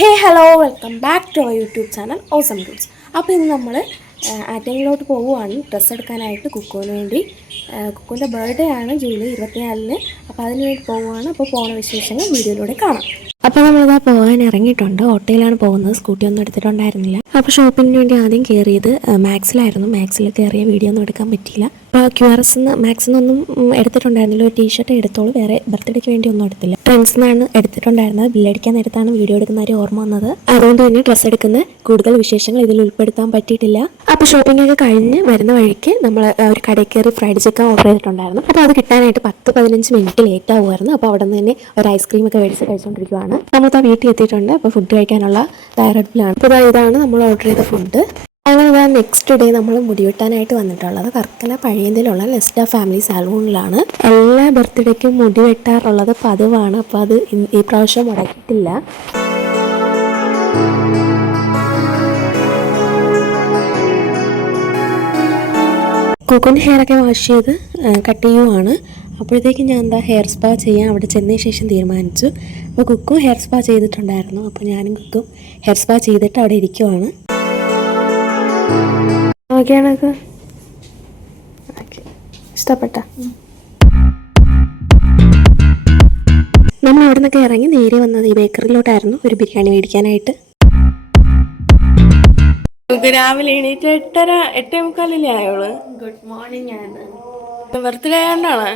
Hey hello welcome back to our YouTube channel awesome roots. അപ്പോൾ ഇന്ന് നമ്മൾ ആറ്റിങ്ങിലോട്ട് പോവുകയാണ് ഡ്രസ്സ് എടുക്കാനായിട്ട് കുക്കുവിന് വേണ്ടി. കുക്കുവിൻ്റെ ബർത്ത്ഡേ ആണ് ജൂലൈ 24-ന്. അപ്പോൾ അതിന് വേണ്ടി പോവുകയാണ്. അപ്പോൾ പോണ വിശേഷങ്ങൾ വീഡിയോയിലൂടെ കാണാം. അപ്പോൾ നമ്മളിതാ പോകാൻ ഇറങ്ങിയിട്ടുണ്ട്. ഓട്ടോയിലാണ് പോകുന്നത്, സ്കൂട്ടി ഒന്നും എടുത്തിട്ടുണ്ടായിരുന്നില്ല. അപ്പോൾ ഷോപ്പിങ്ങിന് വേണ്ടി ആദ്യം കയറിയത് മാക്സിലായിരുന്നു. മാക്സിൽ കയറിയ വീഡിയോ ഒന്നും എടുക്കാൻ പറ്റിയില്ല. അപ്പോൾ QRS മാക്സിൽ നിന്നൊന്നും എടുത്തിട്ടുണ്ടായിരുന്നില്ല. ഒരു ടീഷർട്ട് എടുത്തോളൂ, വേറെ ബർത്ത്ഡേക്ക് വേണ്ടി ഒന്നും എടുത്തില്ല. ഫ്രണ്ട്സിൽ നിന്നാണ് എടുത്തിട്ടുണ്ടായിരുന്നത്. ബില്ലടിക്കാൻ നേരത്താണ് വീഡിയോ എടുക്കുന്ന കാര്യം ഓർമ്മ വന്നത്. അതുകൊണ്ട് തന്നെ ഡ്രസ്സ് എടുക്കുന്ന കൂടുതൽ വിശേഷങ്ങൾ ഇതിൽ ഉൾപ്പെടുത്താൻ പറ്റിയിട്ടില്ല. അപ്പോൾ ഷോപ്പിംഗ് ഒക്കെ കഴിഞ്ഞ് വരുന്ന വഴിക്ക് നമ്മൾ ഒരു കടയിൽ കയറി ഫ്രൈഡ് ചിക്കൻ ഓർഡർ ചെയ്തിട്ടുണ്ടായിരുന്നു. അപ്പോൾ അത് കിട്ടാനായിട്ട് 10-15 മിനിറ്റ് ലേറ്റ് ആവുമായിരുന്നു. അപ്പോൾ അവിടെ നിന്ന് തന്നെ ഒരു ഐസ്ക്രീം ഒക്കെ മേടിച്ച് കഴിച്ചുകൊണ്ടിരിക്കുകയാണ്. നമ്മളിപ്പോൾ വീട്ടിൽ എത്തിയിട്ടുണ്ട്. അപ്പോൾ ഫുഡ് കഴിക്കാനുള്ള തയ്യാറെടുപ്പിലാണ്. അപ്പോൾ ഇതാണ് നമ്മൾ ഓർഡർ ചെയ്ത ഫുഡ്. അങ്ങനെ നെക്സ്റ്റ് ഡേ നമ്മൾ മുടി വെട്ടാനായിട്ട് വന്നിട്ടുള്ളത് വർക്കല പഴയതിലുള്ള നെസ്റ്റ ഫാമിലി സലൂണിലാണ്. എല്ലാ ബർത്ത്ഡേക്കും മുടി വെട്ടാറുള്ളത് പതിവാണ്. അപ്പോൾ അത് ഈ പ്രാവശ്യം മുടക്കിയിട്ടില്ല. കുക്കുവിൻ്റെ ഹെയറൊക്കെ വാഷ് ചെയ്ത് കട്ട് ചെയ്യുവാണ്. അപ്പോഴത്തേക്കും ഞാൻ ഹെയർ സ്പാ ചെയ്യാൻ അവിടെ ചെന്നതിന് ശേഷം തീരുമാനിച്ചു. അപ്പോൾ കുക്കും ഹെയർ സ്പാ ചെയ്തിട്ടുണ്ടായിരുന്നു. അപ്പോൾ ഞാനും കുക്കും ഹെയർ സ്പാ ചെയ്തിട്ട് അവിടെ ഇരിക്കുവാണ്. ഓക്കെയാണ് ഇഷ്ടപ്പെട്ട. നമ്മൾ അവിടെ നിന്നൊക്കെ ഇറങ്ങി നേരെ വന്നത് ഈ ബേക്കറിയിലോട്ടായിരുന്നു ഒരു ബിരിയാണി മേടിക്കാനായിട്ട്. രാവിലെ എണീറ്റ് 8:45 ആയോള്. ഗുഡ് മോർണിംഗ് ആണ്. ബർത്ത്ഡേ ആയതുകൊണ്ടാണ്.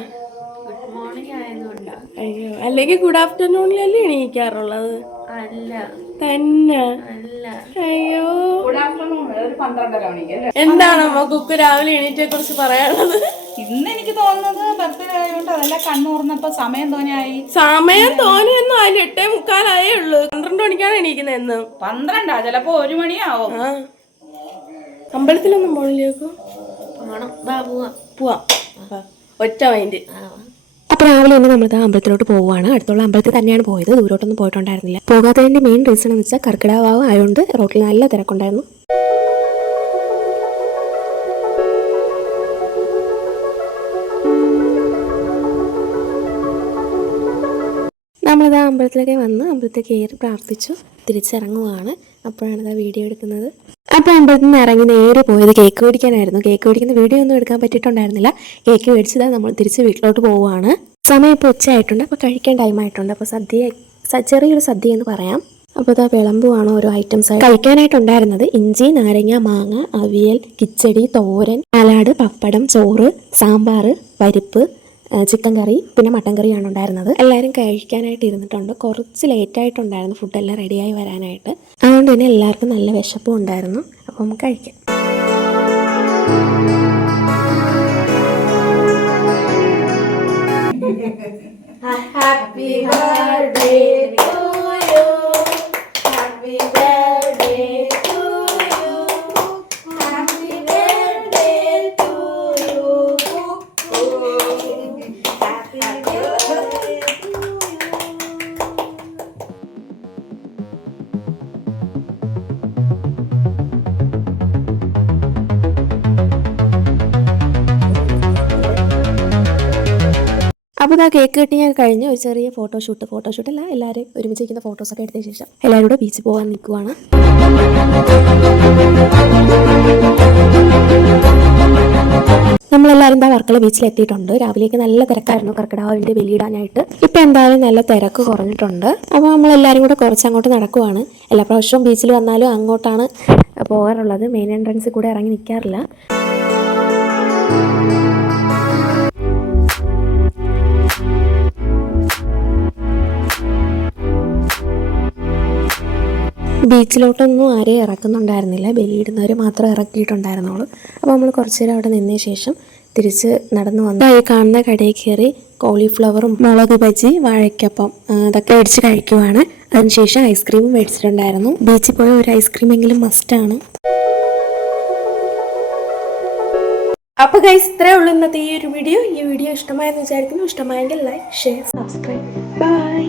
ഗുഡ് മോർണിംഗ് ആയതുകൊണ്ടാ. അയ്യോ, അല്ലെങ്കിൽ ഗുഡ് ആഫ്റ്റർനൂണിലല്ലേ എണീക്കാറുള്ളത്? അല്ല തന്നെ. അല്ല. അയ്യോ, ഗുഡ് ആഫ്റ്റർനൂൺ. 12:30 മണിക്ക് അല്ലേ? എന്താണ് കുക്ക് രാവിലെ എണീറ്റെ കുറിച്ച് പറയാനുള്ളത്? ഇന്ന് എനിക്ക് തോന്നുന്നത് ബർത്ത്ഡേ ആയതുകൊണ്ട് അതല്ല, കണ്ണൂർന്നപ്പോ സമയം തോന്നിയായി. സമയം തോന്നിയൊന്നും ആയില്ല. 8:45 ഉള്ളു. 12 മണിക്കാണ് എണീക്കുന്നത്. എന്ന് 12 ചിലപ്പോ 1 മണിയാവും. അമ്പലത്തിലൊന്നും പോണില്ലേക്കോ? പോവാം. ഒറ്റ മൈൻഡ്. അപ്പോൾ രാവിലെ തന്നെ നമ്മൾ അമ്പലത്തിലോട്ട് പോവുകയാണ്. അടുത്തുള്ള അമ്പലത്തിൽ തന്നെയാണ് പോയത്, ദൂരോട്ടൊന്നും പോയിട്ടുണ്ടായിരുന്നില്ല. പോകാത്തതിൻ്റെ മെയിൻ റീസൺ എന്ന് വെച്ചാൽ കർക്കിടകവാവ് ആയതുകൊണ്ട് റോട്ടിൽ നല്ല തിരക്കുണ്ടായിരുന്നു. നമ്മളിതാ അമ്പലത്തിലൊക്കെ വന്ന് അമ്പലത്തിൽ കയറി പ്രാർത്ഥിച്ചു തിരിച്ചിറങ്ങുവാണ്. അപ്പോഴാണ് വീഡിയോ എടുക്കുന്നത്. അപ്പോൾ അമ്പലത്തിൽ നിന്ന് ഇറങ്ങി നേരെ പോയത് കേക്ക് മേടിക്കാനായിരുന്നു. കേക്ക് മേടിക്കുന്ന വീഡിയോ ഒന്നും എടുക്കാൻ പറ്റിയിട്ടുണ്ടായിരുന്നില്ല. കേക്ക് മേടിച്ചതാ നമ്മൾ തിരിച്ച് വീട്ടിലോട്ട് പോവുകയാണ്. സമയം ഇപ്പോൾ ഉച്ചയായിട്ടുണ്ട്. അപ്പോൾ കഴിക്കാൻ ടൈമായിട്ടുണ്ട്. അപ്പോൾ ചെറിയൊരു സദ്യ എന്ന് പറയാം. അപ്പോൾ ഇതാ വിളമ്പുവാണ് ഓരോ ഐറ്റംസ് കഴിക്കാനായിട്ടുണ്ടായിരുന്നത്. ഇഞ്ചി, നാരങ്ങ, മാങ്ങ, അവിയൽ, കിച്ചടി, തോരൻ, സാലാഡ്, പപ്പടം, ചോറ്, സാമ്പാർ, പരിപ്പ്, ചിക്കൻ കറി, പിന്നെ മട്ടൻ കറിയാണ് ഉണ്ടായിരുന്നത്. എല്ലാവരും കഴിക്കാനായിട്ട് ഇരുന്നിട്ടുണ്ട്. കുറച്ച് ലേറ്റായിട്ടുണ്ടായിരുന്നു ഫുഡെല്ലാം റെഡിയായി വരാനായിട്ട്. അതുകൊണ്ട് തന്നെ എല്ലാവർക്കും നല്ല വിശപ്പും ഉണ്ടായിരുന്നു. അപ്പോൾ നമുക്ക് കഴിക്കാം. Happy birthday to you. Happy birthday to you. Happy birthday to you. Happy birthday to you. അപ്പോൾ ഇതാ കേക്ക് കട്ടിങ് കഴിഞ്ഞ് ഒരു ചെറിയ ഫോട്ടോഷൂട്ടല്ല, എല്ലാവരും ഒരുമിച്ച് വയ്ക്കുന്ന ഫോട്ടോസൊക്കെ എടുത്തതിന് ശേഷം എല്ലാവരും കൂടെ ബീച്ചിൽ പോകാൻ നിൽക്കുവാണ്. നമ്മളെല്ലാവരും വർക്കല ബീച്ചിൽ എത്തിയിട്ടുണ്ട്. രാവിലേക്ക് നല്ല തിരക്കായിരുന്നു കർക്കിടകവാവിൻ്റെ ബലിയിടാനായിട്ട്. ഇപ്പം എന്തായാലും നല്ല തിരക്ക് കുറഞ്ഞിട്ടുണ്ട്. അപ്പോൾ നമ്മളെല്ലാവരും കൂടെ കുറച്ചങ്ങോട്ട് നടക്കുവാണ്. എല്ലാ പ്രാവശ്യവും ബീച്ചിൽ വന്നാലും അങ്ങോട്ടാണ് പോകാറുള്ളത്. മെയിൻ എൻട്രൻസിൽ കൂടെ ഇറങ്ങി നിൽക്കാറില്ല. ബീച്ചിലോട്ടൊന്നും ആരെയും ഇറക്കുന്നുണ്ടായിരുന്നില്ല. ബലിയിടുന്നവർ മാത്രം ഇറക്കിയിട്ടുണ്ടായിരുന്നുള്ളൂ. അപ്പോൾ നമ്മൾ കുറച്ച് നേരം അവിടെ നിന്നതിന് ശേഷം തിരിച്ച് നടന്നു വന്ന് ഈ കാണുന്ന കടയിൽ കയറി കോളിഫ്ലവറും മുളക് ബജി, വാഴയ്ക്കപ്പം അതൊക്കെ മേടിച്ച് കഴിക്കുവാണ്. അതിനുശേഷം ഐസ്ക്രീമും മേടിച്ചിട്ടുണ്ടായിരുന്നു. ബീച്ചിൽ പോയ ഒരു ഐസ്ക്രീമെങ്കിലും മസ്റ്റാണ്. അപ്പോൾ ഗൈസ്, ഇത്രയേ ഉള്ളൂ ഇന്നത്തെ ഈ ഒരു വീഡിയോ. ഈ വീഡിയോ ഇഷ്ടമായെന്ന് വിചാരിക്കുന്നു. ഇഷ്ടമായെങ്കിൽ ലൈക്ക്, ഷെയർ, സബ്സ്ക്രൈബ്. ബൈ.